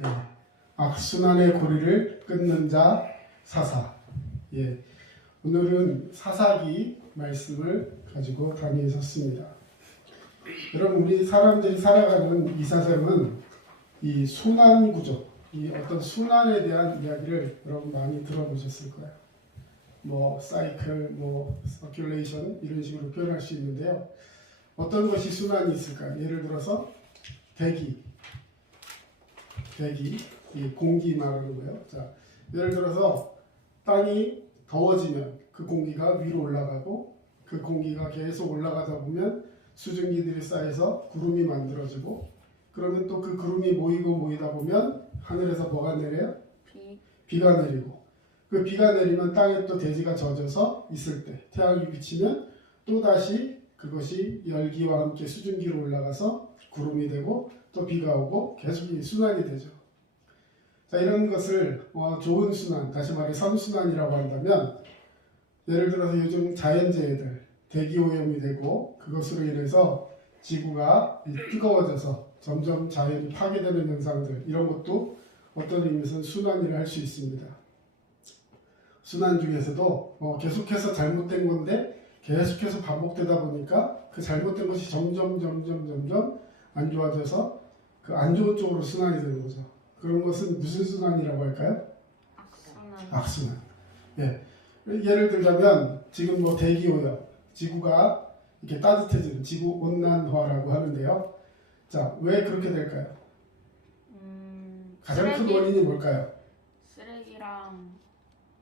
네. 악순환의 고리를 끊는 자 사사. 예. 오늘은 사사기 말씀을 가지고 다니셨습니다. 여러분, 우리 사람들이 살아가는 이 세상은 이 순환 구조, 이 어떤 순환에 대한 이야기를 여러분 많이 들어보셨을 거예요. 뭐 사이클, 뭐 서큘레이션 이런 식으로 표현할 수 있는데요. 어떤 것이 순환이 있을까요? 예를 들어서 대기, 이 공기 말하는 거예요. 자, 예를 들어서 땅이 더워지면 그 공기가 위로 올라가고 그 공기가 계속 올라가다 보면 수증기들이 쌓여서 구름이 만들어지고 그러면 또 그 구름이 모이다 보면 하늘에서 뭐가 내려요? 비가 내리고 그 비가 내리면 땅에 또 대지가 젖어서 있을 때 태양이 비치면 또다시 그것이 열기와 함께 수증기로 올라가서 구름이 되고 또 비가 오고 계속 이 순환이 되죠. 자, 이런 것을 좋은 순환, 다시 말해 선순환이라고 한다면 예를 들어서 요즘 자연재해들, 대기오염이 되고 그것으로 인해서 지구가 뜨거워져서 점점 자연이 파괴되는 현상들, 이런 것도 어떤 의미에서는 순환이라 할 수 있습니다. 순환 중에서도 계속해서 잘못된 건데 계속해서 반복되다 보니까 그 잘못된 것이 점점 안 좋아져서 그 안 좋은 쪽으로 순환이 되는 거죠. 그런 것은 무슨 순환이라고 할까요? 악순환. 예. 예를 들자면 지금 뭐 대기오염, 지구가 이렇게 따뜻해지는 지구 온난화라고 하는데요. 자, 왜 그렇게 될까요? 가장 큰 원인이 뭘까요? 쓰레기랑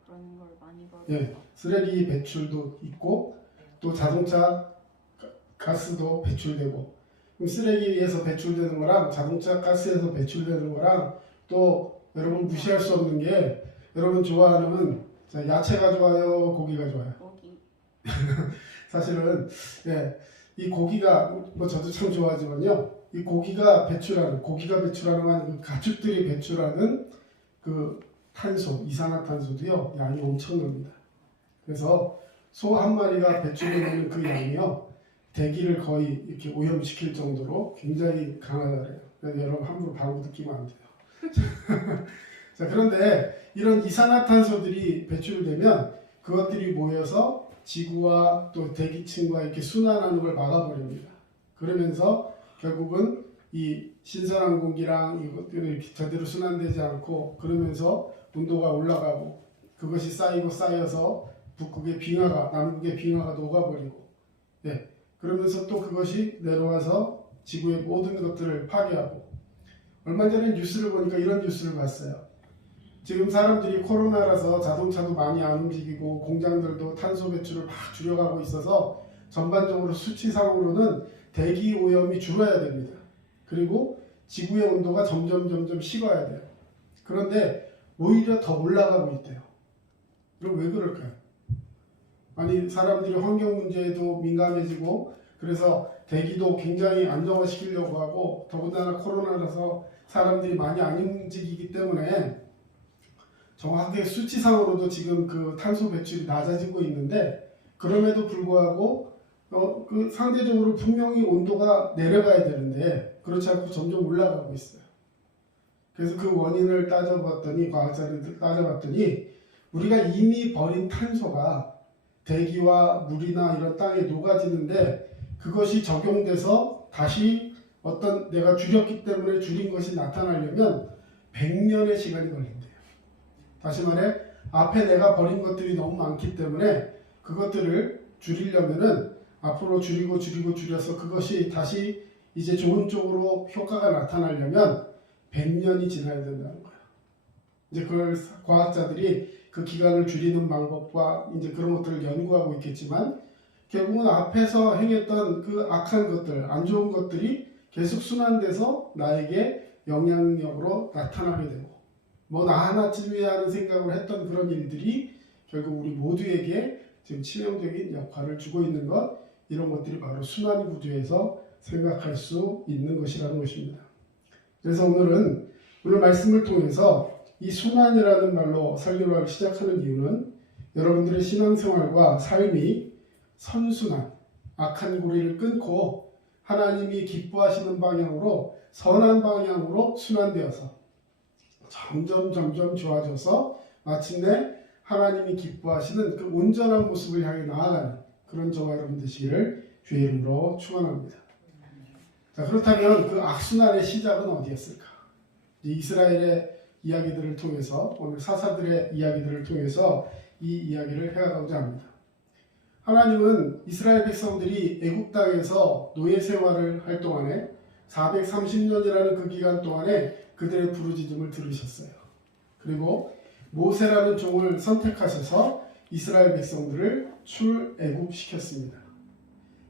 그런 걸 많이 버려. 예, 쓰레기 배출도 있고 또 자동차 가스도 배출되고, 그럼 쓰레기에서 배출되는 거랑 자동차 가스에서 배출되는 거랑 또 여러분 무시할 수 없는 게 여러분 좋아하는 야채가 좋아요, 고기가 좋아요? 고기. 사실은 이 고기가 뭐 저도 참 좋아하지만요. 이 고기가 배출하는 그 가축들이 배출하는 그 탄소, 이산화탄소도요 양이 엄청납니다. 그래서 소 한 마리가 배출되는 그 양이요 대기를 거의 이렇게 오염시킬 정도로 굉장히 강하다래요. 그래서 여러분 함부로 방구 느끼면 안 돼요. 자, 그런데 이런 이산화탄소들이 배출되면 그것들이 모여서 지구와 또 대기층과 이렇게 순환하는 걸 막아버립니다. 그러면서 결국은 이 신선한 공기랑 이것들이 이렇게 제대로 순환되지 않고 그러면서 온도가 올라가고 그것이 쌓여서 북극의 빙하가 남극의 빙하가 녹아버리고 그러면서 또 그것이 내려와서 지구의 모든 것들을 파괴하고, 얼마 전에 뉴스를 보니까 이런 뉴스를 봤어요. 지금 사람들이 코로나라서 자동차도 많이 안 움직이고 공장들도 탄소 배출을 막 줄여가고 있어서 전반적으로 수치상으로는 대기 오염이 줄어야 됩니다. 그리고 지구의 온도가 점점 식어야 돼요. 그런데 오히려 더 올라가고 있대요. 그럼 왜 그럴까요? 아니, 사람들이 환경 문제에도 민감해지고 그래서 대기도 굉장히 안정화시키려고 하고 더군다나 코로나라서 사람들이 많이 안 움직이기 때문에 정확하게 수치상으로도 지금 그 탄소 배출이 낮아지고 있는데 그럼에도 불구하고 그 상대적으로 분명히 온도가 내려가야 되는데 그렇지 않고 점점 올라가고 있어요. 그래서 그 원인을 과학자들 따져봤더니 우리가 이미 버린 탄소가 대기와 물이나 이런 땅에 녹아지는데 그것이 적용돼서 다시 어떤 내가 줄였기 때문에 줄인 것이 나타나려면 100년의 시간이 걸린대요. 다시 말해 앞에 내가 버린 것들이 너무 많기 때문에 그것들을 줄이려면은 앞으로 줄여서 그것이 다시 이제 좋은 쪽으로 효과가 나타나려면 100년이 지나야 된다는 거예요. 이제 그걸 과학자들이 그 기간을 줄이는 방법과 이제 그런 것들을 연구하고 있겠지만 결국은 앞에서 행했던 그 악한 것들, 안 좋은 것들이 계속 순환돼서 나에게 영향력으로 나타나게 되고 뭐 나 하나쯤이야 하는 생각을 했던 그런 일들이 결국 우리 모두에게 지금 치명적인 역할을 주고 있는 것, 이런 것들이 바로 순환 구조에서 생각할 수 있는 것이라는 것입니다. 그래서 오늘 말씀을 통해서 이 순환이라는 말로 설교를 시작하는 이유는 여러분들의 신앙생활과 삶이 선순환, 악한 고리를 끊고 하나님이 기뻐하시는 방향으로 선한 방향으로 순환되어서 점점 좋아져서 마침내 하나님이 기뻐하시는 그 온전한 모습을 향해 나아가는 그런 저와 여러분 되시기를 주의 이름으로 축원합니다. 자, 그렇다면 그 악순환의 시작은 어디였을까? 이스라엘의 이야기들을 통해서, 오늘 사사들의 이야기들을 통해서 이 이야기를 해가고자 합니다. 하나님은 이스라엘 백성들이 애굽 땅에서 노예 생활을 할 동안에 430년이라는 그 기간 동안에 그들의 부르짖음을 들으셨어요. 그리고 모세라는 종을 선택하셔서 이스라엘 백성들을 출애굽시켰습니다.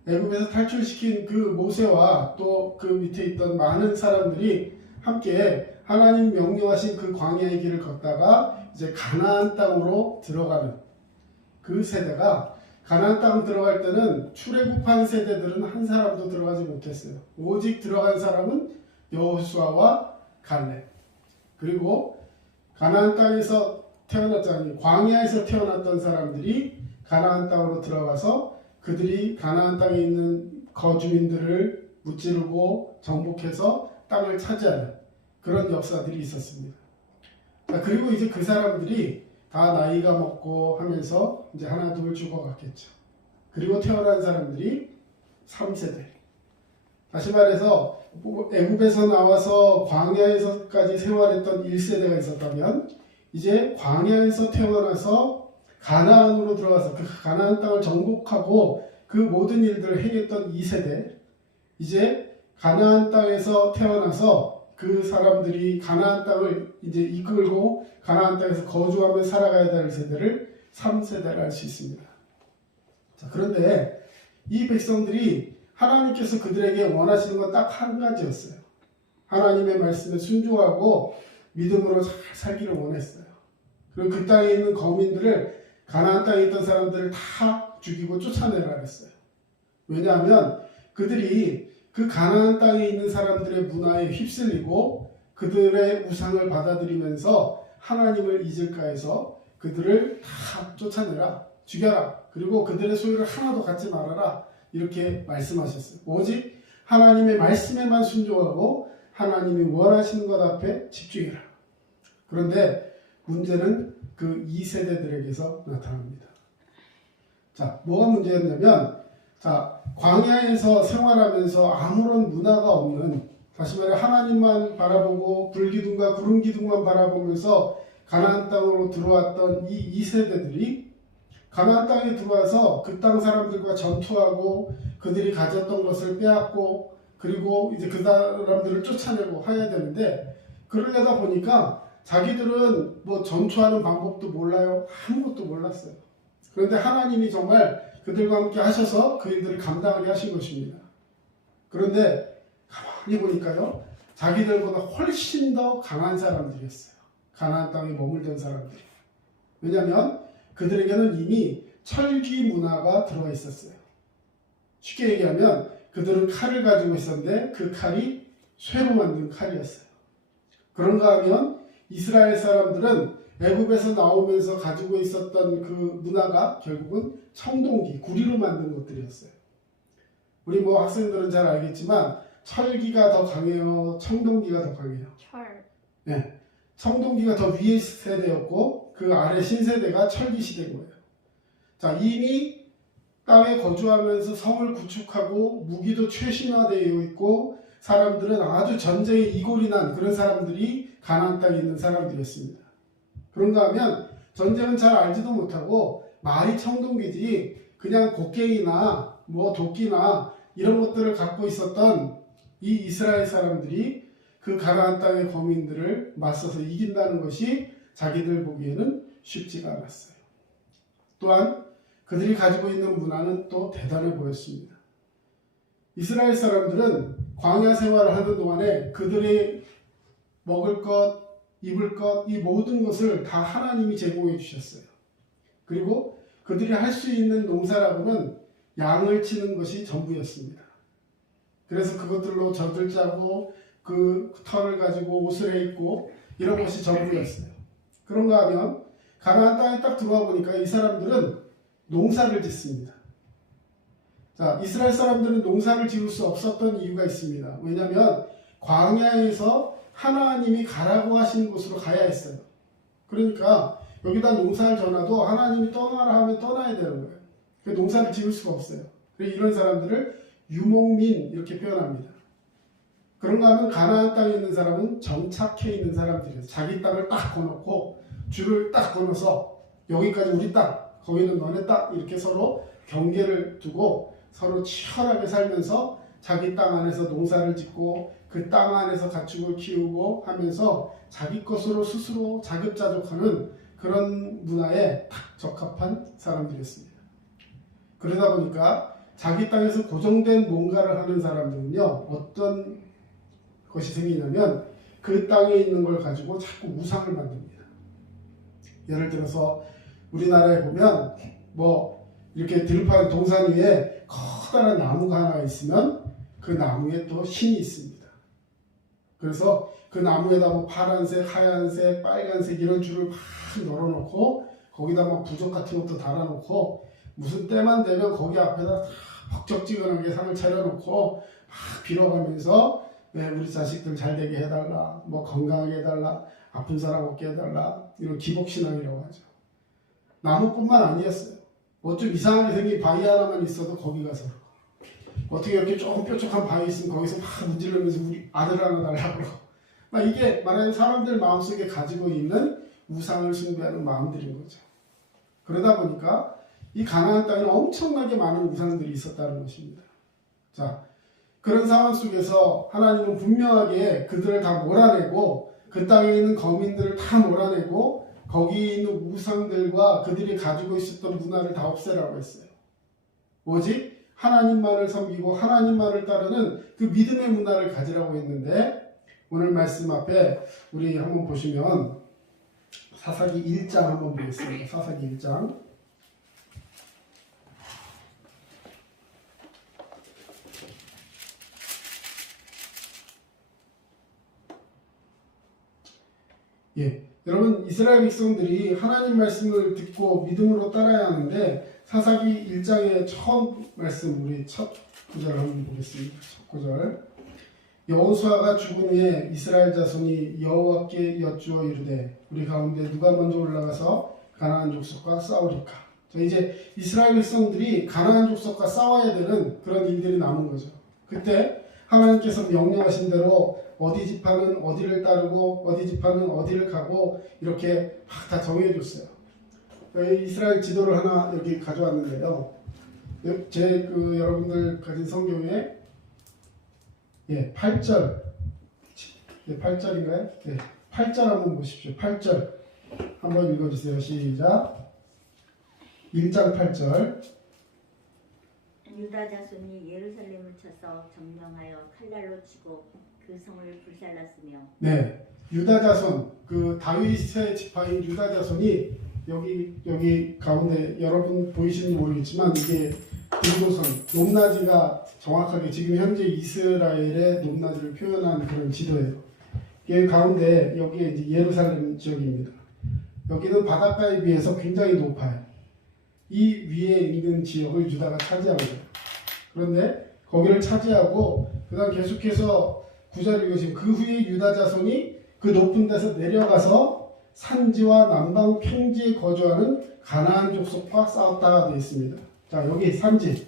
애굽에서 탈출시킨 그 모세와 또 그 밑에 있던 많은 사람들이 함께 하나님 명령하신 그 광야의 길을 걷다가 이제 가나안 땅으로 들어가는 그 세대가, 가나안 땅 들어갈 때는 출애굽한 세대들은 한 사람도 들어가지 못했어요. 오직 들어간 사람은 여호수아와 갈렙, 그리고 가나안 땅에서 태어났잖아요. 광야에서 태어났던 사람들이 가나안 땅으로 들어가서 그들이 가나안 땅에 있는 거주민들을 무찌르고 정복해서 땅을 차지하는 그런 역사들이 있었습니다. 그리고 이제 그 사람들이 다 나이가 먹고 하면서 이제 하나 둘 죽어갔겠죠. 그리고 태어난 사람들이 3세대. 다시 말해서 애굽에서 나와서 광야에서까지 생활했던 1세대가 있었다면, 이제 광야에서 태어나서 가나안으로 들어가서 그 가나안 땅을 정복하고 그 모든 일들을 행했던 2세대, 이제 가나안 땅에서 태어나서 그 사람들이 가나안 땅을 이제 이끌고 가나안 땅에서 거주하며 살아가야 될 세대를 3세대를 알 수 있습니다. 자, 그런데 이 백성들이 하나님께서 그들에게 원하시는 건 딱 한 가지였어요. 하나님의 말씀에 순종하고 믿음으로 잘 살기를 원했어요. 그리고 그 땅에 있는 거민들을, 가나안 땅에 있던 사람들을 다 죽이고 쫓아내라 했어요. 왜냐하면 그들이 그 가나안 땅에 있는 사람들의 문화에 휩쓸리고 그들의 우상을 받아들이면서 하나님을 잊을까 해서 그들을 다 쫓아내라, 죽여라, 그리고 그들의 소유를 하나도 갖지 말아라, 이렇게 말씀하셨어요. 오직 하나님의 말씀에만 순종하고 하나님이 원하시는 것 앞에 집중해라. 그런데 문제는 그 2세대들에게서 나타납니다. 자, 뭐가 문제였냐면, 자, 광야에서 생활하면서 아무런 문화가 없는, 다시 말해 하나님만 바라보고 불기둥과 구름기둥만 바라보면서 가나안 땅으로 들어왔던 이 2세대들이 가나안 땅에 들어와서 그 땅 사람들과 전투하고 그들이 가졌던 것을 빼앗고 그리고 이제 그 사람들을 쫓아내고 해야 되는데, 그러려다 보니까 자기들은 뭐 전투하는 방법도 몰라요. 아무것도 몰랐어요. 그런데 하나님이 정말 그들과 함께 하셔서 그 일들을 감당하게 하신 것입니다. 그런데 가만히 보니까요, 자기들보다 훨씬 더 강한 사람들이었어요. 가나안 땅에 머물던 사람들이. 왜냐하면 그들에게는 이미 철기 문화가 들어와 있었어요. 쉽게 얘기하면 그들은 칼을 가지고 있었는데 그 칼이 쇠로 만든 칼이었어요. 그런가 하면 이스라엘 사람들은 애굽에서 나오면서 가지고 있었던 그 문화가 결국은 청동기, 구리로 만든 것들이었어요. 우리 뭐 학생들은 잘 알겠지만 철기가 더 강해요, 청동기가 더 강해요? 철. 네, 청동기가 더 위의 세대였고 그 아래 신세대가 철기 시대인 거예요. 자, 이미 땅에 거주하면서 성을 구축하고 무기도 최신화되어 있고 사람들은 아주 전쟁에 이골이 난 그런 사람들이 가나안 땅에 있는 사람들이었습니다. 그런가 하면 전쟁은 잘 알지도 못하고 말이 청동기지 그냥 곡괭이나 뭐 도끼나 이런 것들을 갖고 있었던 이 이스라엘 사람들이 그 가나안 땅의 거민들을 맞서서 이긴다는 것이 자기들 보기에는 쉽지가 않았어요. 또한 그들이 가지고 있는 문화는 또 대단해 보였습니다. 이스라엘 사람들은 광야 생활을 하는 동안에 그들의 먹을 것, 입을 것, 이 모든 것을 다 하나님이 제공해 주셨어요. 그리고 그들이 할 수 있는 농사라고는 양을 치는 것이 전부였습니다. 그래서 그것들로 젖을 짜고 그 털을 가지고 옷을 해 입고 이런 것이 전부였어요. 그런가 하면 가나안 땅에 딱 들어와 보니까 이 사람들은 농사를 짓습니다. 자, 이스라엘 사람들은 농사를 지을 수 없었던 이유가 있습니다. 왜냐하면 광야에서 하나님이 가라고 하신 곳으로 가야 했어요. 그러니까 여기다 농사를 져놔도 하나님이 떠나라 하면 떠나야 되는 거예요. 그 농사를 지을 수가 없어요. 그래서 이런 사람들을 유목민 이렇게 표현합니다. 그런가 하면 가나안 땅에 있는 사람은 정착해 있는 사람들이에요. 자기 땅을 딱 거놓고 줄을 딱 거눠서 여기까지 우리 땅, 거기는 너네 땅 이렇게 서로 경계를 두고 서로 치열하게 살면서 자기 땅 안에서 농사를 짓고 그 땅 안에서 가축을 키우고 하면서 자기 것으로 스스로 자급자족하는 그런 문화에 딱 적합한 사람들이었습니다. 그러다 보니까 자기 땅에서 고정된 뭔가를 하는 사람들은요, 어떤 것이 생기냐면 그 땅에 있는 걸 가지고 자꾸 우상을 만듭니다. 예를 들어서 우리나라에 보면 뭐 이렇게 들판 동산 위에 커다란 나무가 하나 있으면 그 나무에 또 신이 있습니다. 그래서 그 나무에다 뭐 파란색, 하얀색, 빨간색 이런 줄을 막 널어놓고 거기다 막 부적 같은 것도 달아놓고 무슨 때만 되면 거기 앞에다 벅적지근하게 상을 차려놓고 막 빌어가면서 네, 우리 자식들 잘 되게 해달라, 뭐 건강하게 해달라, 아픈 사람 없게 해달라 이런 기복신앙이라고 하죠. 나무뿐만 아니었어요. 뭐 좀 이상하게 생긴 바위 하나만 있어도 거기 가서 어떻게 이렇게 조금 뾰족한 바위 있으면 거기서 막 문지르면서 우리 아들 하나 달라고 그러고 막 이게 말하자면 사람들 마음속에 가지고 있는 우상을 숭배하는 마음들인 거죠. 그러다 보니까 이 가나안 땅에는 엄청나게 많은 우상들이 있었다는 것입니다. 자, 그런 상황 속에서 하나님은 분명하게 그들을 다 몰아내고 그 땅에 있는 거민들을 다 몰아내고 거기 있는 우상들과 그들이 가지고 있었던 문화를 다 없애라고 했어요. 오직 하나님만을 섬기고 하나님만을 따르는 그 믿음의 문화를 가지라고 했는데 오늘 말씀 앞에 우리 한번 보시면 사사기 1장 한번 보겠습니다. 사사기 1장 여러분 이스라엘 백성들이 하나님 말씀을 듣고 믿음으로 따라야 하는데 사사기 1장의 처음 말씀 우리 첫 구절을 한번 보겠습니다. 첫 구절 여호수아가 죽은 후에 이스라엘 자손이 여호와께 여쭈어 이르되 우리 가운데 누가 먼저 올라가서 가나안 족속과 싸우리까. 자, 이제 이스라엘 백성들이 가나안 족속과 싸워야 되는 그런 일들이 남은 거죠. 그때 하나님께서 명령하신 대로 어디 지파는 어디를 따르고 어디 지파는 어디를 가고 이렇게 막 다 정해줬어요. 이스라엘 지도를 하나 여기 가져왔는데요. 제 여러분들 가진 성경에 8절 8절인가요? 8절 한번 보십시오. 8절 한번 읽어주세요. 시작. 1장 8절 유다 자손이 예루살렘을 쳐서 점령하여 칼날로 치고 그 성을 불살랐으며 네, 유다 자손 그 다윗의 지파인 유다 자손이 여기 가운데 여러분 보이시는지 모르겠지만 이게 들고선 높낮이가 정확하게 지금 현재 이스라엘의 높낮이를 표현한 그런 지도예요. 이게 가운데 여기에 이제 예루살렘 지역입니다. 여기는 바닷가에 비해서 굉장히 높아요. 이 위에 있는 지역을 유다가 차지한 거예요. 그런데 거기를 차지하고 그다음 계속해서 구절을 읽으시면 그 후에 유다 자손이 그 높은 데서 내려가서 산지와 남방 평지에 거주하는 가나안 족속과 싸웠다가 되어 있습니다. 자, 여기 산지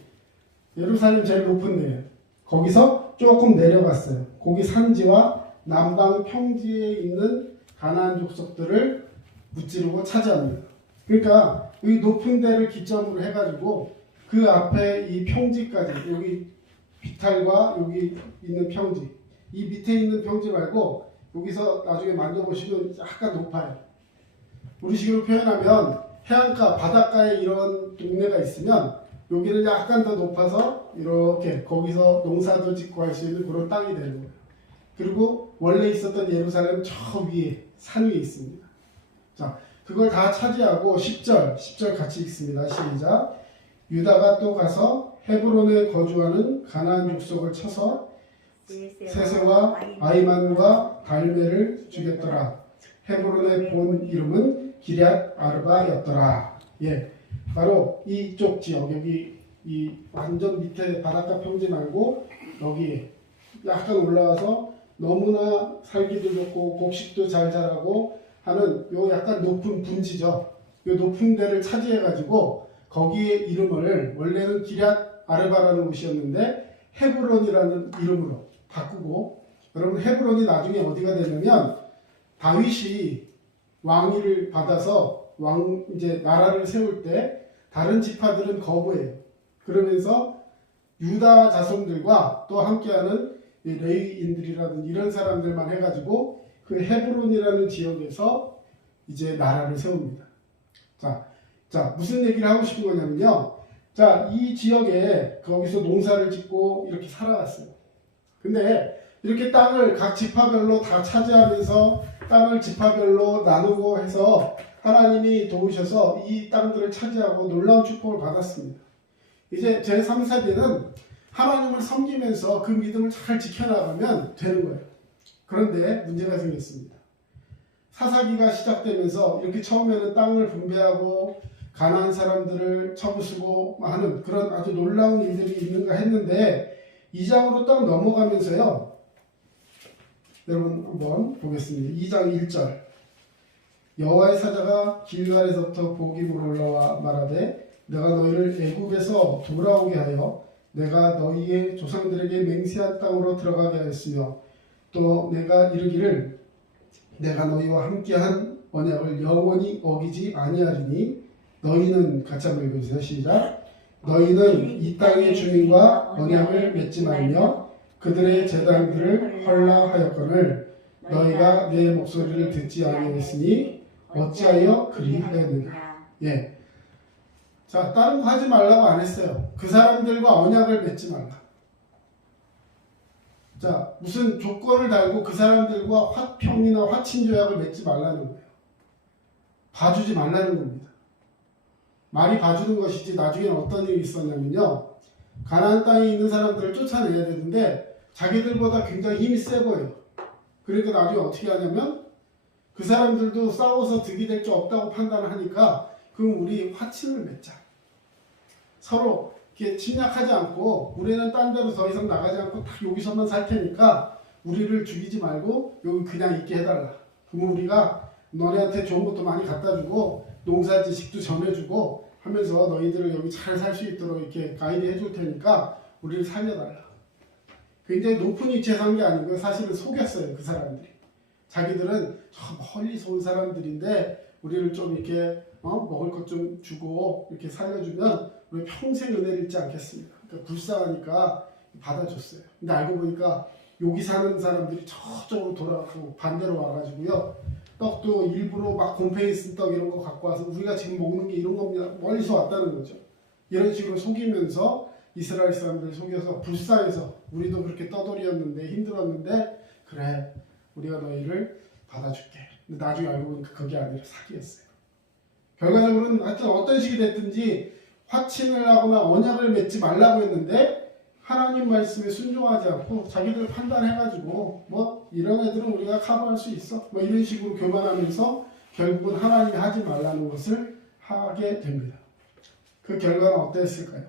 예루살렘 제일 높은 데예요. 거기서 조금 내려갔어요. 거기 산지와 남방 평지에 있는 가나안 족속들을 무찌르고 차지합니다. 그러니까 이 높은 데를 기점으로 해가지고 그 앞에 이 평지까지 여기 비탈과 여기 있는 평지 이 밑에 있는 평지 말고 여기서 나중에 만져보시면 약간 높아요. 우리식으로 표현하면 해안가 바닷가에 이런 동네가 있으면 여기는 약간 더 높아서 이렇게 거기서 농사도 짓고 할 수 있는 그런 땅이 되는 거예요. 그리고 원래 있었던 예루살렘 저 위에 산 위에 있습니다. 자, 그걸 다 차지하고 10절 같이 읽습니다. 시작. 유다가 또 가서 헤브론에 거주하는 가나안 족속을 쳐서 세세와 아이만과 갈멜을 죽였더라. 헤브론의 본 이름은 기럇 아르바였더라. 바로 이쪽 지역 여기 이 완전 밑에 바닷가 평지 말고 여기 약간 올라와서 너무나 살기도 좋고 곡식도 잘 자라고 하는 요 약간 높은 분지죠. 요 높은 데를 차지해 가지고 거기에 이름을 원래는 기럇 아르바라는 곳이었는데 헤브론이라는 이름으로 바꾸고, 여러분 헤브론이 나중에 어디가 되냐면 다윗이 왕위를 받아서 이제 나라를 세울 때 다른 지파들은 거부해요. 그러면서 유다 자손들과 또 함께하는 이 레위인들이라든지 이런 사람들만 해가지고 그 헤브론이라는 지역에서 이제 나라를 세웁니다. 자, 무슨 얘기를 하고 싶은 거냐면요. 자, 이 지역에 거기서 농사를 짓고 이렇게 살아왔어요. 근데 이렇게 땅을 각 지파별로 다 차지하면서 땅을 지파별로 나누고 해서 하나님이 도우셔서 이 땅들을 차지하고 놀라운 축복을 받았습니다. 이제 제3, 4대는 하나님을 섬기면서 그 믿음을 잘 지켜나가면 되는 거예요. 그런데 문제가 생겼습니다. 사사기가 시작되면서 이렇게 처음에는 땅을 분배하고 가난한 사람들을 쳐부수고 하는 그런 아주 놀라운 일들이 있는가 했는데 2장으로 딱 넘어가면서요. 여러분 한번 보겠습니다. 2장 1절 여호와의 사자가 길갈에서부터 보기로 올라와 말하되 내가 너희를 애굽에서 돌아오게 하여 내가 너희의 조상들에게 맹세한 땅으로 들어가게 하였으며 또 내가 이르기를 내가 너희와 함께한 언약을 영원히 어기지 아니하리니 너희는 같이 한번 읽어주세요. 시작. 너희는 이 땅의 주민과 언약을 맺지 말며 그들의 제단들을 헐라하였거늘 너희가 내 목소리를 듣지 아니하였으니 어찌하여 그리하였느냐. 예. 자, 다른 거 하지 말라고 안 했어요. 그 사람들과 언약을 맺지 말라. 자, 무슨 조건을 달고 그 사람들과 화평이나 화친조약을 맺지 말라는 거예요. 봐주지 말라는 겁니다. 말이 봐주는 것이지 나중에는 어떤 일이 있었냐면요. 가나안 땅에 있는 사람들을 쫓아내야 되는데 자기들보다 굉장히 힘이 세 보여요. 그러니까 나중에 어떻게 하냐면 그 사람들도 싸워서 득이 될 게 없다고 판단을 하니까 그럼 우리 화친을 맺자. 서로 이렇게 침략하지 않고 우리는 딴 데로 더 이상 나가지 않고 딱 여기서만 살 테니까 우리를 죽이지 말고 여기 그냥 있게 해달라. 그러면 우리가 너네한테 좋은 것도 많이 갖다 주고 농사 지식도 전해주고 하면서 너희들을 여기 잘 살 수 있도록 이렇게 가이드 해줄 테니까 우리를 살려달라. 굉장히 높은 위치에 산 게 아니고 사실은 속였어요. 그 사람들이. 자기들은 저 멀리서 온 사람들인데 우리를 좀 이렇게 먹을 것 좀 주고 이렇게 살려주면 우리 평생 은혜를 잊지 않겠습니다. 그러니까 불쌍하니까 받아줬어요. 근데 알고 보니까 여기 사는 사람들이 저쪽으로 돌아가고 반대로 와가지고요. 떡도 일부러 막 곰팡이 쓴 떡 이런 거 갖고 와서 우리가 지금 먹는 게 이런 겁니다. 멀리서 왔다는 거죠. 이런 식으로 속이면서 이스라엘 사람들을 속여서 불쌍해서 우리도 그렇게 떠돌이였는데 힘들었는데 그래 우리가 너희를 받아줄게. 근데 나중에 알고 보니까 그게 아니라 사기였어요. 결과적으로는 하여튼 어떤 식이 됐든지 화친을 하거나 언약을 맺지 말라고 했는데 하나님 말씀에 순종하지 않고 자기들 판단해가지고 뭐 이런 애들은 우리가 커버할 수 있어 뭐 이런 식으로 교만하면서 결국은 하나님이 하지 말라는 것을 하게 됩니다. 그 결과는 어땠을까요?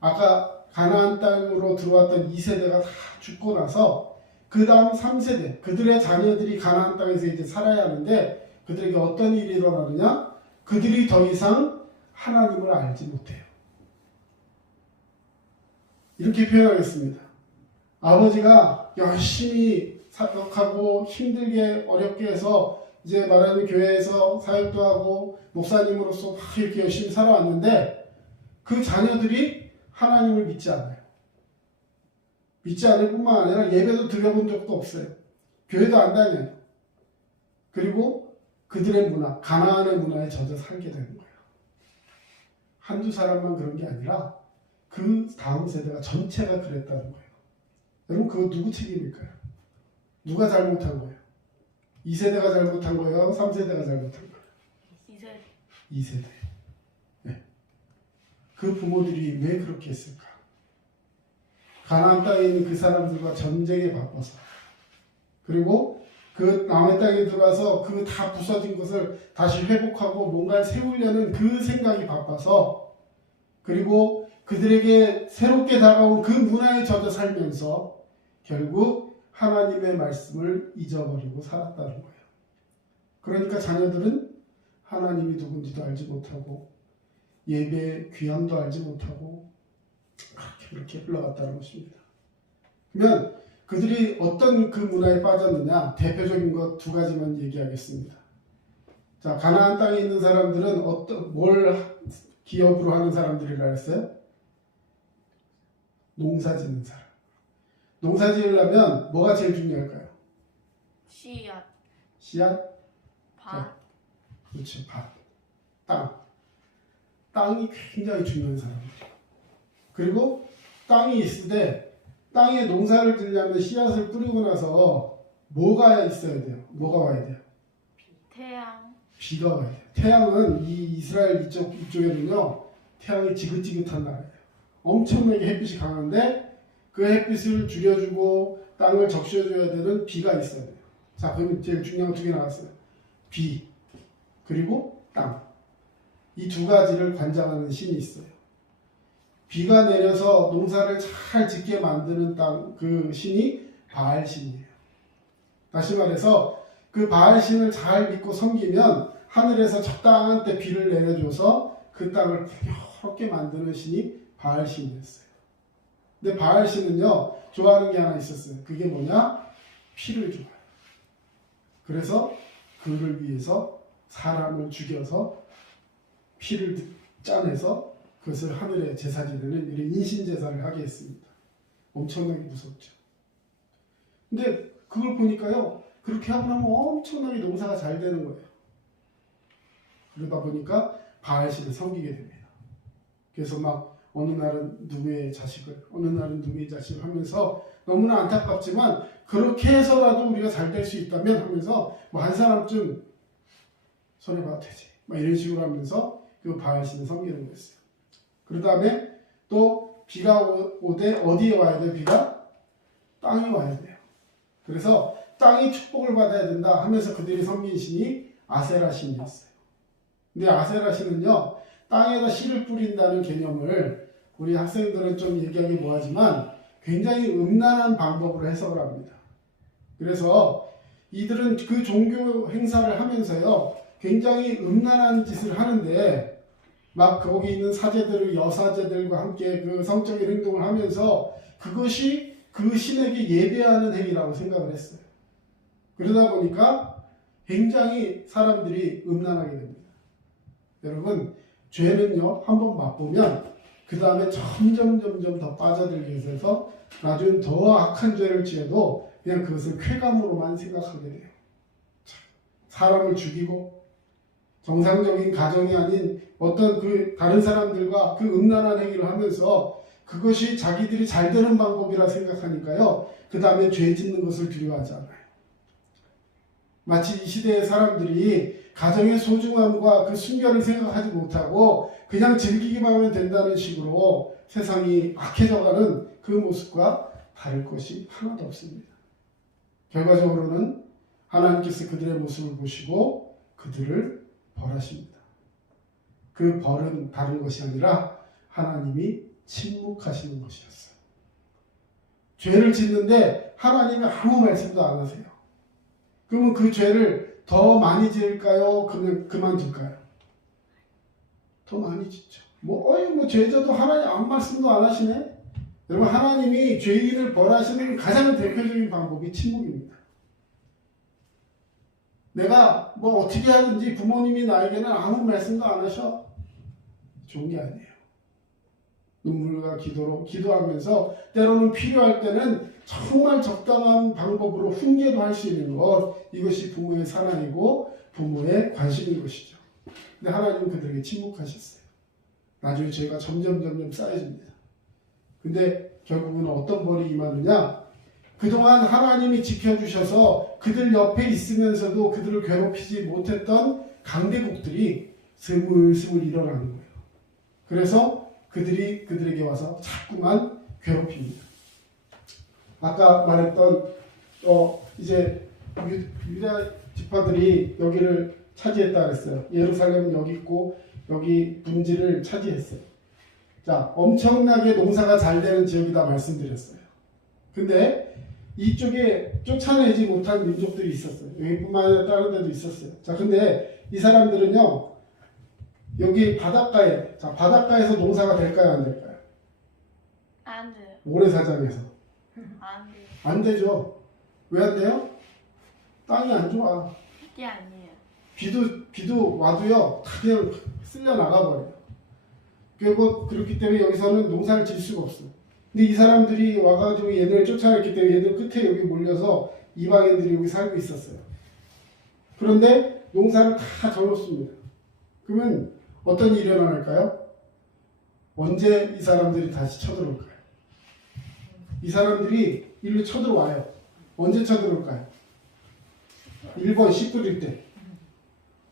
아까 가나안 땅으로 들어왔던 2세대가 다 죽고 나서 그 다음 3세대 그들의 자녀들이 가나안 땅에서 이제 살아야 하는데 그들에게 어떤 일이 일어나느냐? 그들이 더 이상 하나님을 알지 못해요. 이렇게 표현하겠습니다. 아버지가 열심히 사역하고 힘들게 어렵게 해서 이제 말하는 교회에서 사역도 하고 목사님으로서 막 이렇게 열심히 살아왔는데 그 자녀들이 하나님을 믿지 않아요. 믿지 않을 뿐만 아니라 예배도 드려본 적도 없어요. 교회도 안 다녀요. 그리고 그들의 문화, 가나안의 문화에 젖어 살게 되는 거예요. 한두 사람만 그런 게 아니라 그 다음 세대가 전체가 그랬다는 거예요. 여러분 그거 누구 책임일까요? 누가 잘못한 거예요? 2세대가 잘못한 거예요? 3세대가 잘못한 거예요? 2세대. 네. 그 부모들이 왜 그렇게 했을까? 가나안 땅에 있는 그 사람들과 전쟁에 바빠서 그리고 그 남의 땅에 들어와서 그 다 부서진 것을 다시 회복하고 뭔가를 세우려는 그 생각이 바빠서 그리고 그들에게 새롭게 다가온 그 문화에 젖어 살면서 결국 하나님의 말씀을 잊어버리고 살았다는 거예요. 그러니까 자녀들은 하나님이 누군지도 알지 못하고 예배의 귀함도 알지 못하고 그렇게 흘러갔다는 것입니다. 그러면 그들이 어떤 그 문화에 빠졌느냐, 대표적인 것 두 가지만 얘기하겠습니다. 자, 가나안 땅에 있는 사람들은 뭘 기업으로 하는 사람들이라 했어요? 농사 짓는 사람. 농사 지으려면 뭐가 제일 중요할까요? 씨앗, 씨앗? 밭, 그렇죠. 밭. 땅. 땅이 굉장히 중요한 사람이에요. 그리고 땅이 있을 때 땅에 농사를 지으려면 씨앗을 뿌리고 나서 뭐가 있어야 돼요? 뭐가 와야 돼요? 태양, 비가 와야 돼요. 태양은 이 이스라엘 이쪽에는요, 태양이 지긋지긋한 나라예요. 엄청나게 햇빛이 강한데 그 햇빛을 줄여주고 땅을 적셔줘야 되는 비가 있어야 돼요. 자, 그러면 제일 중요한 두 개 나왔어요. 비, 그리고 땅. 이 두 가지를 관장하는 신이 있어요. 비가 내려서 농사를 잘 짓게 만드는 땅, 그 신이 바알 신이에요. 다시 말해서 그 바알 신을 잘 믿고 섬기면 하늘에서 적당한 때 비를 내려줘서 그 땅을 풍요롭게 만드는 신이 바알 신이었어요. 근데 바알 신은요, 좋아하는 게 하나 있었어요. 그게 뭐냐? 피를 좋아해요. 그래서 그를 위해서 사람을 죽여서 피를 짜내서 그것을 하늘에 제사 지내는 이런 인신제사를 하게 했습니다. 엄청나게 무섭죠. 근데 그걸 보니까요, 그렇게 하고 나면 엄청나게 농사가 잘 되는 거예요. 그러다 보니까 바알신을 섬기게 됩니다. 그래서 막 어느 날은 누구의 자식을, 어느 날은 누구의 자식을 하면서 너무나 안타깝지만 그렇게 해서라도 우리가 잘 될 수 있다면 하면서 뭐 한 사람쯤 손해봐도 되지. 막 이런 식으로 하면서 그 바알신을 섬기는 거였어요. 그 다음에 또 비가 오되 어디에 와야 돼요? 비가? 땅에 와야 돼요. 그래서 땅이 축복을 받아야 된다 하면서 그들이 섬긴 신이 아세라 신이었어요. 근데 아세라 신은요, 땅에다 씨를 뿌린다는 개념을 우리 학생들은 좀 얘기하기 뭐하지만 굉장히 음란한 방법으로 해석을 합니다. 그래서 이들은 그 종교 행사를 하면서요, 굉장히 음란한 짓을 하는데 막 거기 있는 사제들을 여사제들과 함께 그 성적인 행동을 하면서 그것이 그 신에게 예배하는 행위라고 생각을 했어요. 그러다 보니까 굉장히 사람들이 음란하게 됩니다. 여러분, 죄는요, 한번 맛보면 그 다음에 점점 더 빠져들게 해서 나중에 더 악한 죄를 지어도 그냥 그것을 쾌감으로만 생각하게 돼요. 사람을 죽이고 정상적인 가정이 아닌 어떤 그 다른 사람들과 그 음란한 행위를 하면서 그것이 자기들이 잘 되는 방법이라 생각하니까요, 그 다음에 죄 짓는 것을 두려워하지 않아요. 마치 이 시대의 사람들이 가정의 소중함과 그 순결을 생각하지 못하고 그냥 즐기기만 하면 된다는 식으로 세상이 악해져가는 그 모습과 다를 것이 하나도 없습니다. 결과적으로는 하나님께서 그들의 모습을 보시고 그들을 벌하십니다. 그 벌은 다른 것이 아니라 하나님이 침묵하시는 것이었어요. 죄를 짓는데 하나님이 아무 말씀도 안 하세요. 그러면 그 죄를 더 많이 지을까요? 그만둘까요? 더 많이 짓죠. 뭐 죄져도 하나님 아무 말씀도 안 하시네? 여러분, 하나님이 죄인을 벌하시는 가장 대표적인 방법이 침묵입니다. 내가 뭐 어떻게 하든지 부모님이 나에게는 아무 말씀도 안 하셔. 좋은 게 아니에요. 눈물과 기도로 기도하면서 때로는 필요할 때는 정말 적당한 방법으로 훈계도 할 수 있는 것, 이것이 부모의 사랑이고 부모의 관심인 것이죠. 근데 하나님은 그들에게 침묵하셨어요. 나중에 죄가 점점 쌓여집니다. 근데 결국은 어떤 벌이 임하느냐? 그동안 하나님이 지켜주셔서 그들 옆에 있으면서도 그들을 괴롭히지 못했던 강대국들이 스물스물 일어나는 거예요. 그래서 그들이 그들에게 와서 자꾸만 괴롭힙니다. 아까 말했던 이제 유다 지파들이 여기를 차지했다 그랬어요. 예루살렘은 여기 있고 여기 분지를 차지했어요. 자, 엄청나게 농사가 잘 되는 지역이다 말씀드렸어요. 근데 이쪽에 쫓아내지 못한 민족들이 있었어요. 여기뿐만 아니라 다른 데도 있었어요. 자, 근데 이 사람들은요, 여기 바닷가에, 자, 바닷가에서 농사가 될까요, 안 될까요? 안 돼요. 모래사장에서. 안 돼요. 안 되죠. 왜 안 돼요? 땅이 안 좋아. 이게 아니에요. 비도 와도요, 다 그냥 쓸려 나가버려요. 그렇기 때문에 여기서는 농사를 질 수가 없어요. 근데 이 사람들이 와가지고 얘네를 쫓아냈기 때문에 얘들 끝에 여기 몰려서 이방인들이 여기 살고 있었어요. 그런데 농사를 다 져놓습니다. 그러면 어떤 일이 일어날까요? 언제 이 사람들이 다시 쳐들어올까요? 이 사람들이 일로 쳐들어와요. 언제 쳐들어올까요? 1번 씨 뿌릴 때,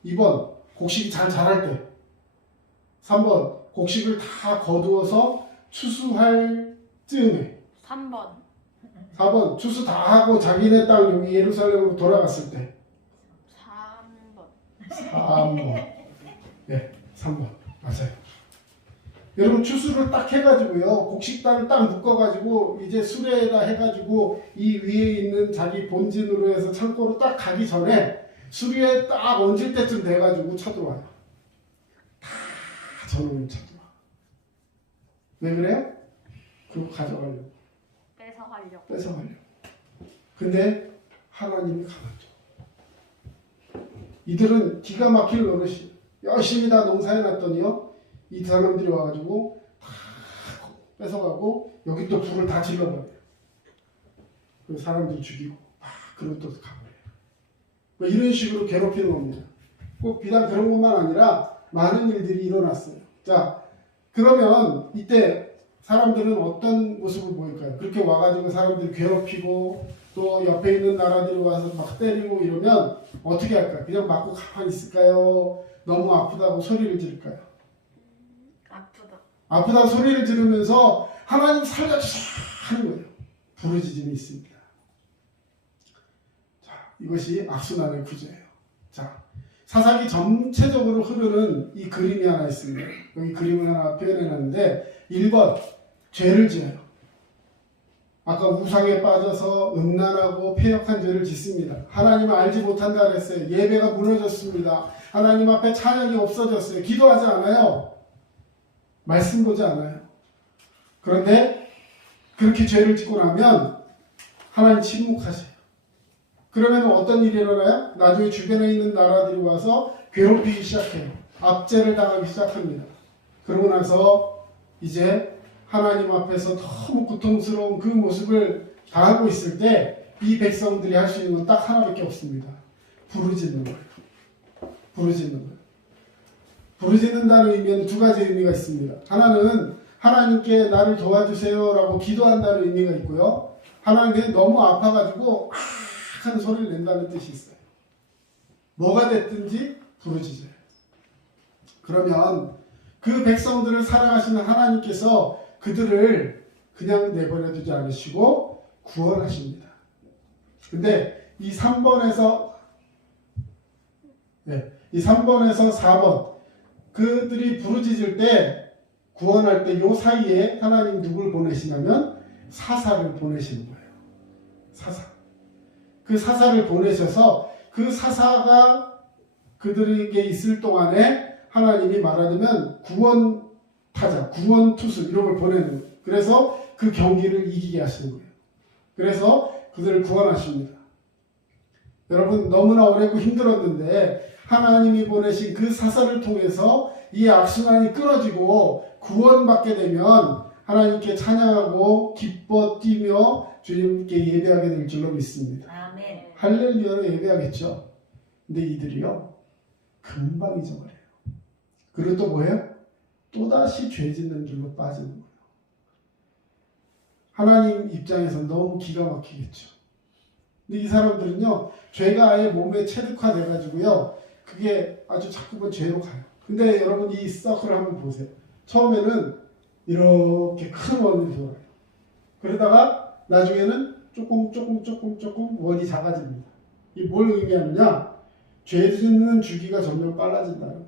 2번 곡식이 잘 자랄 때, 3번 곡식을 다 거두어서 추수할 즈음에, 3번. 4번 추수 다 하고 자기네 땅 여기 예루살렘으로 돌아갔을 때, 3번. 3번. 네, 3번. 맞아요. 여러분 추수를 딱 해가지고요, 곡식단을 딱 묶어가지고 이제 수레에다 해가지고 이 위에 있는 자기 본진으로 해서 창고로 딱 가기 전에 수리에 딱 얹을 때쯤 돼가지고 쳐들어와요. 다 저놈이 쳐들어와. 왜 그래요? 그거 가져가려고. 뺏어가려고. 뺏어가려고. 근데 하나님이 가만죠. 이들은 기가 막힐 노릇이 열심히 다 농사해놨더니요, 이 사람들이 와가지고 다 뺏어가고 여기 또 불을 다 질러버려요. 그 사람들 죽이고 그리고 또 가버려요. 뭐 이런 식으로 괴롭히는 겁니다. 꼭 비단 그런 것만 아니라 많은 일들이 일어났어요. 자, 그러면 이때 사람들은 어떤 모습을 보일까요? 그렇게 와가지고 사람들 괴롭히고 또 옆에 있는 나라들이 와서 막 때리고 이러면 어떻게 할까요? 그냥 맞고 가만히 있을까요? 너무 아프다고 소리를 지를까요? 아프다. 아프다 소리를 지르면서 하나님 살려주세요 하는 거예요. 부르짖음이 있습니다. 자, 이것이 악순환의 구조예요. 자, 사사기 전체적으로 흐르는 이 그림이 하나 있습니다. 여기 그림을 하나 표현해놨는데 1번 죄를 지어요. 아까 우상에 빠져서 음란하고 패역한 죄를 짓습니다. 하나님을 알지 못한다 그랬어요. 예배가 무너졌습니다. 하나님 앞에 찬양이 없어졌어요. 기도하지 않아요. 말씀 보지 않아요. 그런데 그렇게 죄를 짓고 나면 하나님 침묵하세요. 그러면 어떤 일이 일어나요? 나중에 주변에 있는 나라들이 와서 괴롭히기 시작해요. 압제를 당하기 시작합니다. 그러고 나서 이제 하나님 앞에서 너무 고통스러운 그 모습을 당하고 있을 때 이 백성들이 할 수 있는 건 딱 하나밖에 없습니다. 부르짖는 거예요. 부르짖는 거예요. 부르짖는다는 의미는 두 가지 의미가 있습니다. 하나는 하나님께 나를 도와주세요 라고 기도한다는 의미가 있고요. 하나님께 너무 아파가지고 하는 소리를 낸다는 뜻이 있어요. 뭐가 됐든지 부르짖어요. 그러면 그 백성들을 사랑하시는 하나님께서 그들을 그냥 내버려 두지 않으시고 구원하십니다. 근데 이 3번에서 4번 그들이 부르짖을 때 구원할 때 요 사이에 하나님 누굴 보내시냐면 사사를 보내시는 거예요. 사사. 그 사사를 보내셔서 그 사사가 그들에게 있을 동안에 하나님이 말하자면 구원타자, 구원투수 이런 걸 보내는 거예요. 그래서 그 경기를 이기게 하시는 거예요. 그래서 그들을 구원하십니다. 여러분 너무나 어렵고 힘들었는데 하나님이 보내신 그 사사를 통해서 이 악순환이 끊어지고 구원받게 되면 하나님께 찬양하고 기뻐 뛰며 주님께 예배하게 될 줄로 믿습니다. 아멘. 할렐루야로 예배하겠죠. 근데 이들이요 금방 잊어버려요. 그리고 또 뭐예요? 또다시 죄 짓는 길로 빠지는 거예요. 하나님 입장에서 너무 기가 막히겠죠. 근데 이 사람들은요 죄가 아예 몸에 체득화돼가지고요 그게 아주 자꾸만 죄로 가요. 근데 여러분 이 서클을 한번 보세요. 처음에는 이렇게 큰 원이 돌아요. 그러다가 나중에는 조금 원이 작아집니다. 이 뭘 의미하느냐? 죄 짓는 주기가 점점 빨라진다는 거예요.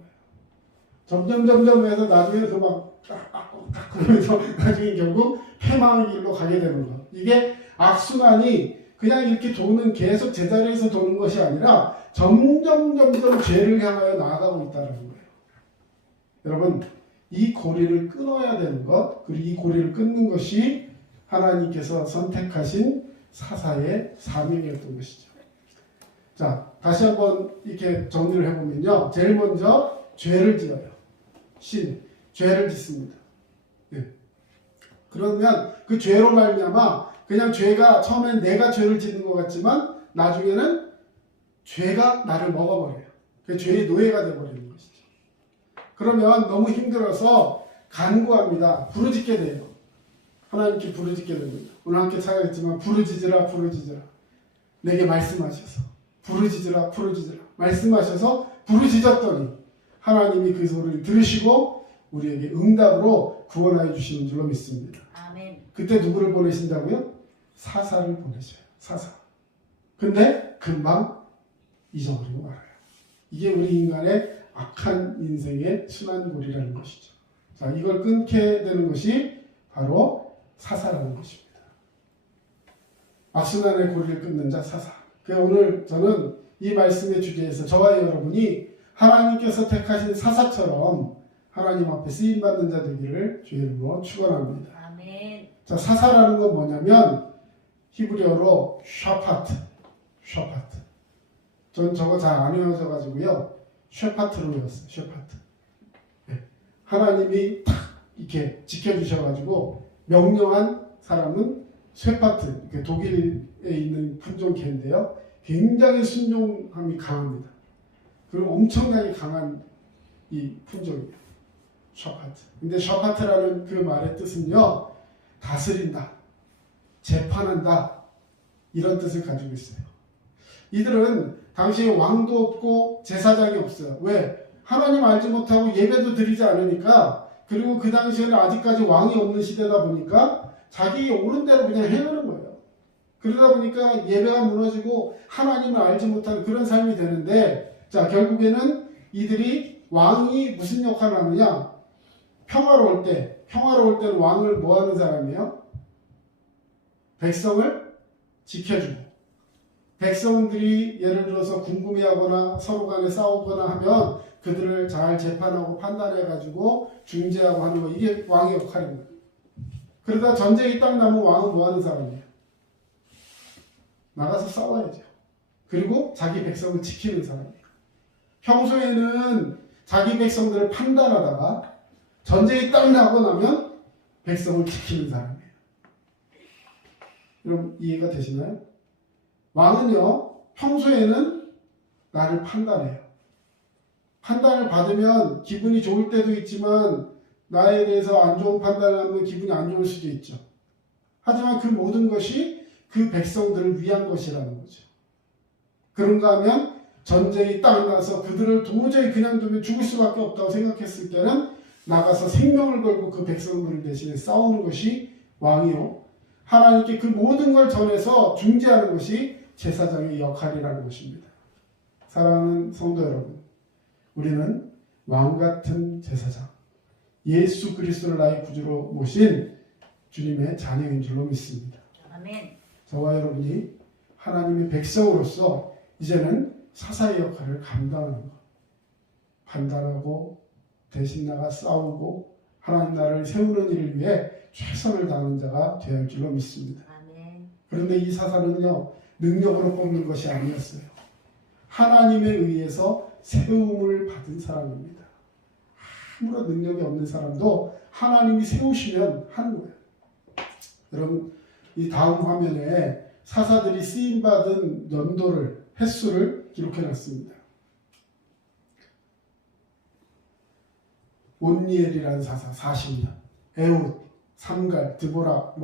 점점 해서 나중에 그막 딱 그러면서 나중에 결국 패망의 길로 가게 되는 거. 이게 악순환이 그냥 이렇게 도는 계속 제자리에서 도는 것이 아니라 점점 죄를 향하여 나아가고 있다는 거예요. 여러분, 이 고리를 끊어야 되는 것, 그리고 이 고리를 끊는 것이 하나님께서 선택하신 사사의 사명이었던 것이죠. 자, 다시 한번 이렇게 정리를 해보면요. 제일 먼저 죄를 지어요. 죄를 짓습니다. 예. 그러면 그 죄로 말미암아 그냥 죄가 처음엔 내가 죄를 짓는 것 같지만 나중에는 죄가 나를 먹어버려요. 그 죄의 노예가 되어버리는 것이죠. 그러면 너무 힘들어서 간구합니다. 부르짖게 돼요. 하나님께 부르짖게 됩니다. 오늘 함께 찾아겠지만 부르짖으라 내게 말씀하셔서 부르짖으라 말씀하셔서 부르짖었더니 하나님이 그 소리를 들으시고 우리에게 응답으로 구원하여 주시는 줄로 믿습니다. 아멘. 그때 누구를 보내신다고요? 사사를 보내셔요. 사사. 근데 금방 잊어버리고 말아요. 이게 우리 인간의 악한 인생의 순환고리라는 것이죠. 자, 이걸 끊게 되는 것이 바로 사사라는 것입니다. 악순환의 고리를 끊는 자 사사. 그래서 오늘 저는 이 말씀의 주제에서 저와 여러분이 하나님께서 택하신 사사처럼 하나님 앞에 쓰임받는 자 되기를 주의 이름으로 축원합니다. 아멘. 자, 사사라는 건 뭐냐면 히브리어로 샤파트. 전 저거 잘 안 외워져 가지고요. 쉐파트로 외웠어요. 쉐파트. 네. 하나님이 탁 이렇게 지켜주셔가지고 명령한 사람은 쉐파트. 독일에 있는 품종 개인데요. 굉장히 순종함이 강합니다. 그리고 엄청나게 강한 이 품종이에요. 쉐파트. 근데 쉐파트라는 그 말의 뜻은요. 다스린다. 재판한다. 이런 뜻을 가지고 있어요. 이들은 당시에 왕도 없고 제사장이 없어요. 왜? 하나님 알지 못하고 예배도 드리지 않으니까, 그리고 그 당시에는 아직까지 왕이 없는 시대다 보니까 자기 옳은 대로 그냥 해오는 거예요. 그러다 보니까 예배가 무너지고 하나님을 알지 못하는 그런 삶이 되는데, 자, 결국에는 이들이 왕이 무슨 역할을 하느냐? 평화로울 때는 왕을 뭐 하는 사람이에요? 백성을 지켜주고, 백성들이 예를 들어서 궁금해하거나 서로 간에 싸우거나 하면 그들을 잘 재판하고 판단해가지고 중재하고 하는 거, 이게 왕의 역할입니다. 그러다 전쟁이 딱 나면 왕은 뭐 하는 사람이에요? 나가서 싸워야죠. 그리고 자기 백성을 지키는 사람이에요. 평소에는 자기 백성들을 판단하다가 전쟁이 딱 나고 나면 백성을 지키는 사람이에요. 여러분 이해가 되시나요? 왕은요, 평소에는 나를 판단해요. 판단을 받으면 기분이 좋을 때도 있지만 나에 대해서 안 좋은 판단을 하면 기분이 안 좋을 수도 있죠. 하지만 그 모든 것이 그 백성들을 위한 것이라는 거죠. 그런가 하면 전쟁이 딱 나서 그들을 도저히 그냥 두면 죽을 수밖에 없다고 생각했을 때는 나가서 생명을 걸고 그 백성들을 대신에 싸우는 것이 왕이요. 하나님께 그 모든 걸 전해서 중재하는 것이 제사장의 역할이라는 것입니다. 사랑하는 성도 여러분, 우리는 왕같은 제사장, 예수 그리스도를 나의 구주로 모신 주님의 자녀인 줄로 믿습니다. 아멘. 저와 여러분이 하나님의 백성으로서 이제는 사사의 역할을 감당하는 것, 판단하고 대신 나가 싸우고 하나님 나라를 세우는 일을 위해 최선을 다하는 자가 되어야 할 줄로 믿습니다. 아멘. 그런데 이 사사는요, 능력으로 뽑는 것이 아니었어요. 하나님에 의해서 세움을 받은 사람입니다. 아무런 능력이 없는 사람도 하나님이 세우시면 하는 거예요. 여러분, 이 다음 화면에 사사들이 쓰임받은 연도를, 횟수를 기록해 놨습니다. 온니엘이라는 사사 40년, 에훗, 삼갈, 드보라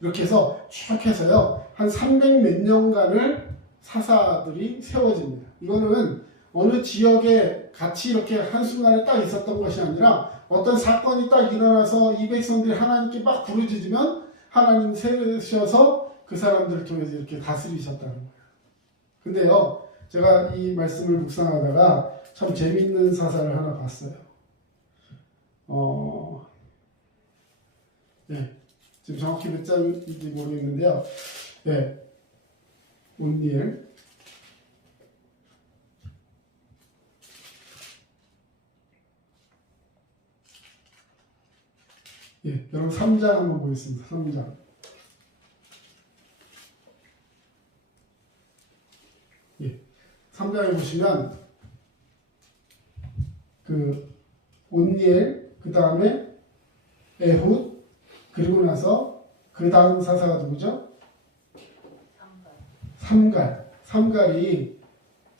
이렇게 해서 쭉 해서요 한 300 몇 년간을 사사들이 세워집니다. 이거는 어느 지역에 같이 이렇게 한순간에 딱 있었던 것이 아니라 어떤 사건이 딱 일어나서 이 백성들이 하나님께 막 부르짖으면 하나님 세우셔서 그 사람들을 통해서 이렇게 다스리셨다는 거예요. 근데요, 제가 이 말씀을 묵상하다가 참 재밌는 사사를 하나 봤어요. 네, 지금 정확히 몇 장인지 모르겠는데요. 네, 온니엘. 예, 여러분 3장 한번 보겠습니다. 3장. 예, 3장에 보시면 그 온니엘, 그 다음에 에훗, 그리고 나서 그 다음 사사가 누구죠? 삼갈. 삼갈이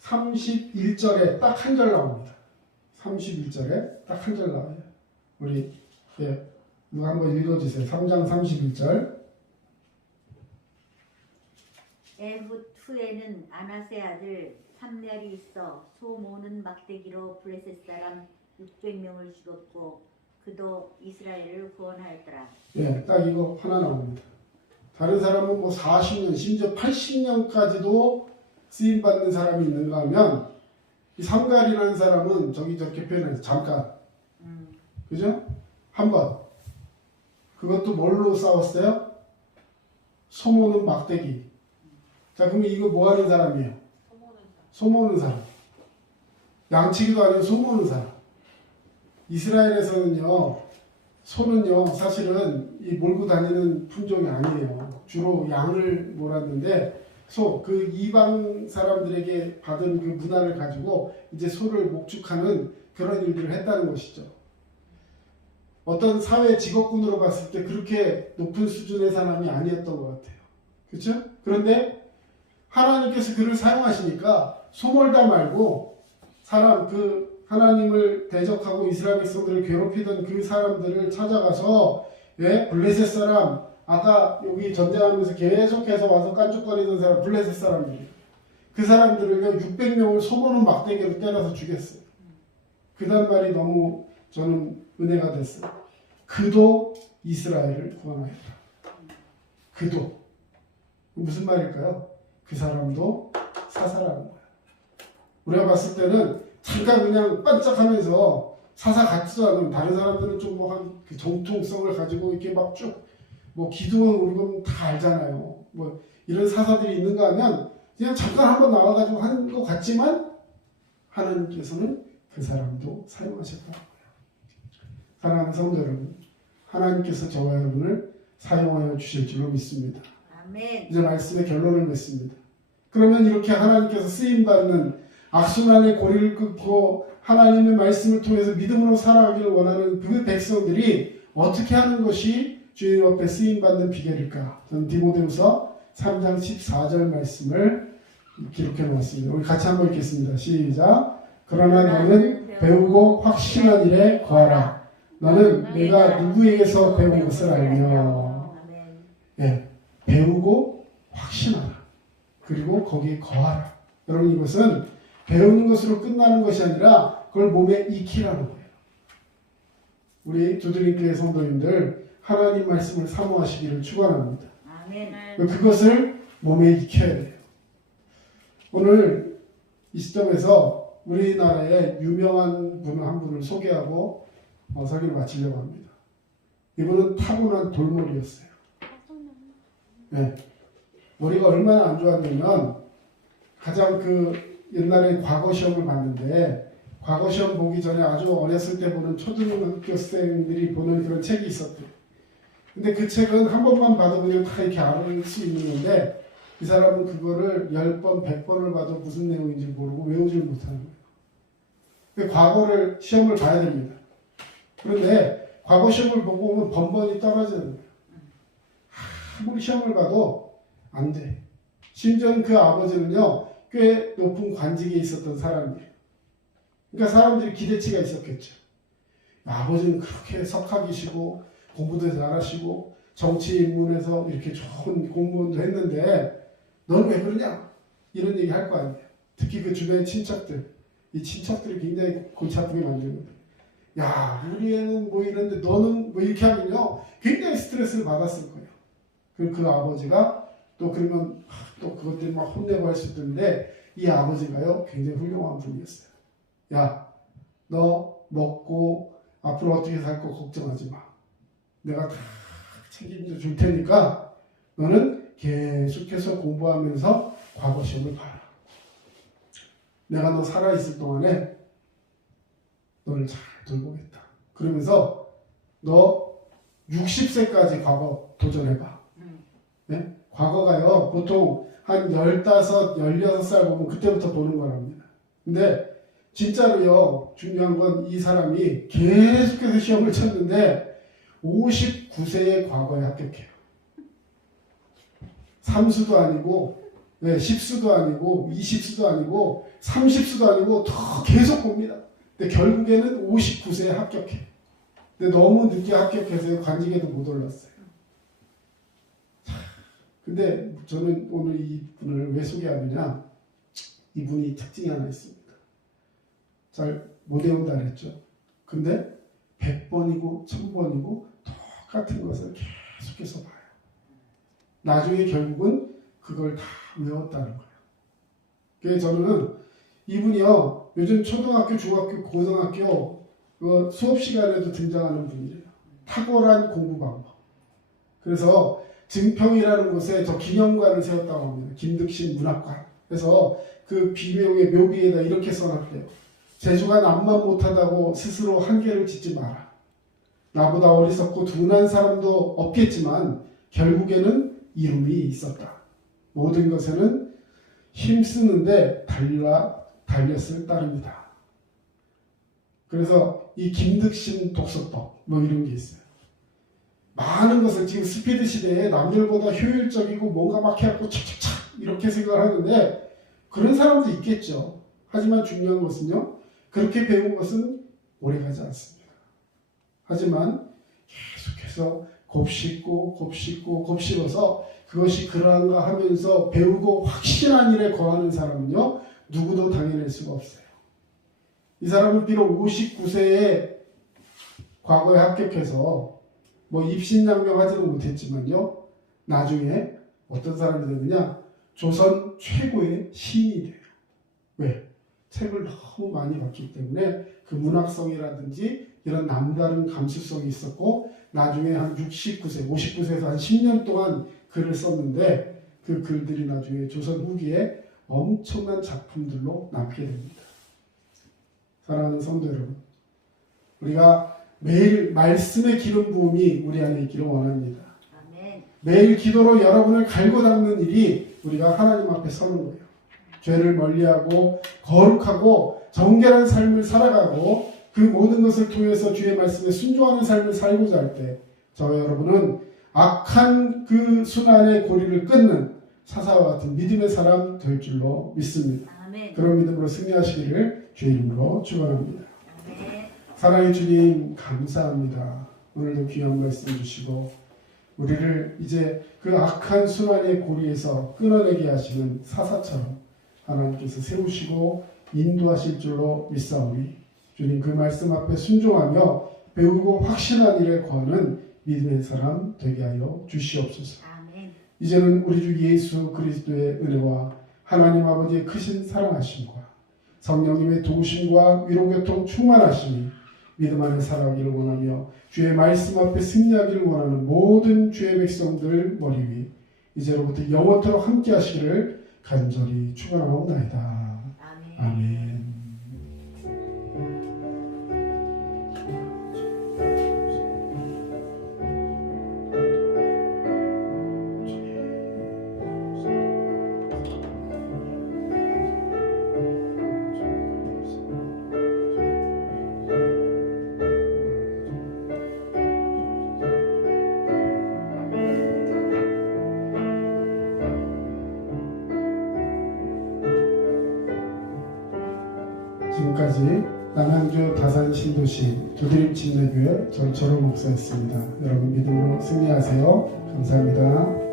31절에 딱 한 절 나옵니다. 31절에 딱 한 절 나와요. 우리 예, 이거 한번 읽어주세요. 3장 31절. 에훗 후에는 아나세 아들 삼멜이 있어 소 모는 막대기로 블레셋 사람 600명을 죽였고 그도 이스라엘을 구원하였더라. 예, 딱 이거 하나 나옵니다. 다른 사람은 뭐 40년, 심지어 80년까지도 쓰임받는 사람이 있는가 하면 이 삼갈이라는 사람은 저기 저렇게 표현해서 잠깐. 그죠? 한 번. 그것도 뭘로 싸웠어요? 소모는 막대기. 자, 그러면 이거 뭐 하는 사람이에요? 소모는 사람. 양치기도 아니고 소모는 사람. 이스라엘에서는요, 소는요, 사실은 이 몰고 다니는 품종이 아니에요. 주로 양을 몰았는데, 그 이방 사람들에게 받은 그 문화를 가지고 이제 소를 목축하는 그런 일들을 했다는 것이죠. 어떤 사회 직업군으로 봤을 때 그렇게 높은 수준의 사람이 아니었던 것 같아요. 그렇죠? 그런데 하나님께서 그를 사용하시니까 소몰다 말고 하나님을 대적하고 이스라엘 백성들을 괴롭히던 그 사람들을 찾아가서 블레셋 사람, 아까 여기 전쟁하면서 계속해서 와서 깐죽거리던 사람, 블레셋 사람들이 그 사람들을 600명을 소모는 막대기로 때려서 죽였어요. 그 단말이 너무 저는 은혜가 됐어요. 그도 이스라엘을 구원하였다. 그도 무슨 말일까요? 그 사람도 사사라는 거예요. 우리가 봤을 때는 잠깐 그냥 반짝하면서 사사 같지도 않으면 다른 사람들은 좀 뭐 한 그 정통성을 가지고 이렇게 막 쭉 뭐 기둥은 우리가 다 알잖아요. 뭐 이런 사사들이 있는가 하면 그냥 잠깐 한번 나와가지고 하는 것 같지만 하나님께서는 그 사람도 사용하셨다는 거예요. 사랑하는 성도 여러분, 하나님께서 저와 여러분을 사용하여 주실 줄로 믿습니다. 아멘. 이제 말씀의 결론을 맺습니다. 그러면 이렇게 하나님께서 쓰임받는 악순환의 고리를 끊고 하나님의 말씀을 통해서 믿음으로 살아가기를 원하는 그 백성들이 어떻게 하는 것이 주님 앞에 쓰임받는 비결일까? 저는 디모데후서 3장 14절 말씀을 기록해 놓았습니다. 우리 같이 한번 읽겠습니다. 시작. 그러나 너는 배우고 확신한 일에 거하라. 너는 내가 누구에게서 배운 것을 알며. 예, 배우고 확신하라. 그리고 거기에 거하라. 여러분, 이것은 배우는 것으로 끝나는 것이 아니라 그걸 몸에 익히라는 거예요. 우리 두드림교회 성도님들 하나님 말씀을 사모하시기를 축원합니다. 아멘. 그것을 몸에 익혀야 돼요. 오늘 이 시점에서 우리나라의 유명한 분 한 분을 소개하고 설교를 마치려고 합니다. 이분은 타고난 돌머리였어요. 네. 머리가 얼마나 안 좋았냐면 가장 옛날에 과거 시험을 봤는데 과거 시험 보기 전에 아주 어렸을 때 보는 초등학교생들이 보는 그런 책이 있었대요. 근데 그 책은 한 번만 봐도 그냥 다 이렇게 알 수 있는 건데 이 사람은 그거를 10번, 100번을 봐도 무슨 내용인지 모르고 외우질 못하는 거예요. 근데 과거를 시험을 봐야 됩니다. 그런데 과거 시험을 보고 오면 번번이 떨어지는 거예요. 아무리 시험을 봐도 안 돼. 심지어 그 아버지는요, 꽤 높은 관직에 있었던 사람이에요. 그러니까 사람들이 기대치가 있었겠죠. 아버지는 그렇게 석학이시고 공부도 잘하시고 정치 인문에서 이렇게 좋은 공무원도 했는데 너는 왜 그러냐? 이런 얘기 할 거 아니에요. 특히 그 주변의 친척들, 이 친척들이 굉장히 골치 아프게 만드는 거예요. 야, 우리 애는 뭐 이런데 너는 뭐 이렇게 하면요 굉장히 스트레스를 받았을 거예요. 그 아버지가 또 그러면 또 그것 때문에 막 혼내고 할 수 있던데 이 아버지가요 굉장히 훌륭한 분이었어요. 야, 너 먹고 앞으로 어떻게 살 거 걱정하지 마. 내가 다 책임져 줄 테니까 너는 계속해서 공부하면서 과거 시험을 봐라. 내가 너 살아있을 동안에 너를 잘 돌보겠다. 그러면서 너 60세까지 과거 도전해봐. 네? 과거가요, 보통 한 15, 16살 보면 그때부터 보는 거랍니다. 근데 진짜로요, 중요한 건 이 사람이 계속해서 시험을 쳤는데 59세의 과거에 합격해요. 삼수도 아니고, 네, 10수도 아니고, 20수도 아니고, 30수도 아니고, 더 계속 봅니다. 근데 결국에는 59세에 합격해. 근데 너무 늦게 합격해서 관직에도 못 올랐어요. 근데 저는 오늘 이분을 왜 소개하느냐? 이분이 특징이 하나 있습니다. 잘 못 외운다 그랬죠. 근데 100번이고 1000번이고 똑같은 것을 계속해서 봐요. 나중에 결국은 그걸 다 외웠다는 거예요. 그래서 저는 이분이요, 요즘 초등학교, 중학교, 고등학교 그 수업 시간에도 등장하는 분이래요. 탁월한 공부 방법. 그래서 증평이라는 곳에 저 기념관을 세웠다고 합니다. 김득신 문학관. 그래서 그 비묘의 묘비에다 이렇게 써놨대요. 재주가 남만 못하다고 스스로 한계를 짓지 마라. 나보다 어리석고 둔한 사람도 없겠지만 결국에는 이름이 있었다. 모든 것에는 힘쓰는데 달렸을 따름이다. 그래서 이 김득신 독서법 뭐 이런 게 있어요. 많은 것을 지금 스피드 시대에 남들보다 효율적이고 뭔가 막 해갖고 착착착 이렇게 생각을 하는데 그런 사람도 있겠죠. 하지만 중요한 것은요, 그렇게 배운 것은 오래가지 않습니다. 하지만 계속해서 곱씹어서 그것이 그러한가 하면서 배우고 확실한 일에 거하는 사람은요, 누구도 당해낼 수가 없어요. 이 사람은 비록 59세에 과거에 합격해서 뭐 입신양명하지는 못했지만요, 나중에 어떤 사람이 되느냐, 조선 최고의 시인이 돼요. 왜? 책을 너무 많이 봤기 때문에 그 문학성이라든지 이런 남다른 감수성이 있었고, 나중에 한 69세, 59세에서 한 10년 동안 글을 썼는데 그 글들이 나중에 조선 후기에 엄청난 작품들로 남게 됩니다. 사랑하는 성도 여러분, 우리가 매일 말씀의 기름 부음이 우리 안에 있기를 원합니다. 아멘. 매일 기도로 여러분을 갈고 닦는 일이 우리가 하나님 앞에 서는 거예요. 죄를 멀리하고 거룩하고 정결한 삶을 살아가고 그 모든 것을 통해서 주의 말씀에 순종하는 삶을 살고자 할 때 저와 여러분은 악한 그 순환의 고리를 끊는 사사와 같은 믿음의 사람 될 줄로 믿습니다. 아멘. 그런 믿음으로 승리하시기를 주의 이름으로 축원합니다. 아멘. 사랑의 주님 감사합니다. 오늘도 귀한 말씀 주시고 우리를 이제 그 악한 순환의 고리에서 끊어내게 하시는 사사처럼 하나님께서 세우시고 인도하실 줄로 믿사오니 주님 그 말씀 앞에 순종하며 배우고 확신한 일에 거하는 믿음의 사람 되게 하여 주시옵소서. 아멘. 이제는 우리 주 예수 그리스도의 은혜와 하나님 아버지의 크신 사랑하심과 성령님의 도우심과 위로교통 충만하심이 믿음 안에 살아가기를 원하며 주의 말씀 앞에 승리하기를 원하는 모든 주의 백성들 머리 위 이제로부터 영원토록 함께 하시기를 간절히 축원하옵나이다. 아멘. 아멘. 지금까지 남양주 다산 신도시 두드림 침례교회 전철호 목사였습니다. 여러분 믿음으로 승리하세요. 감사합니다.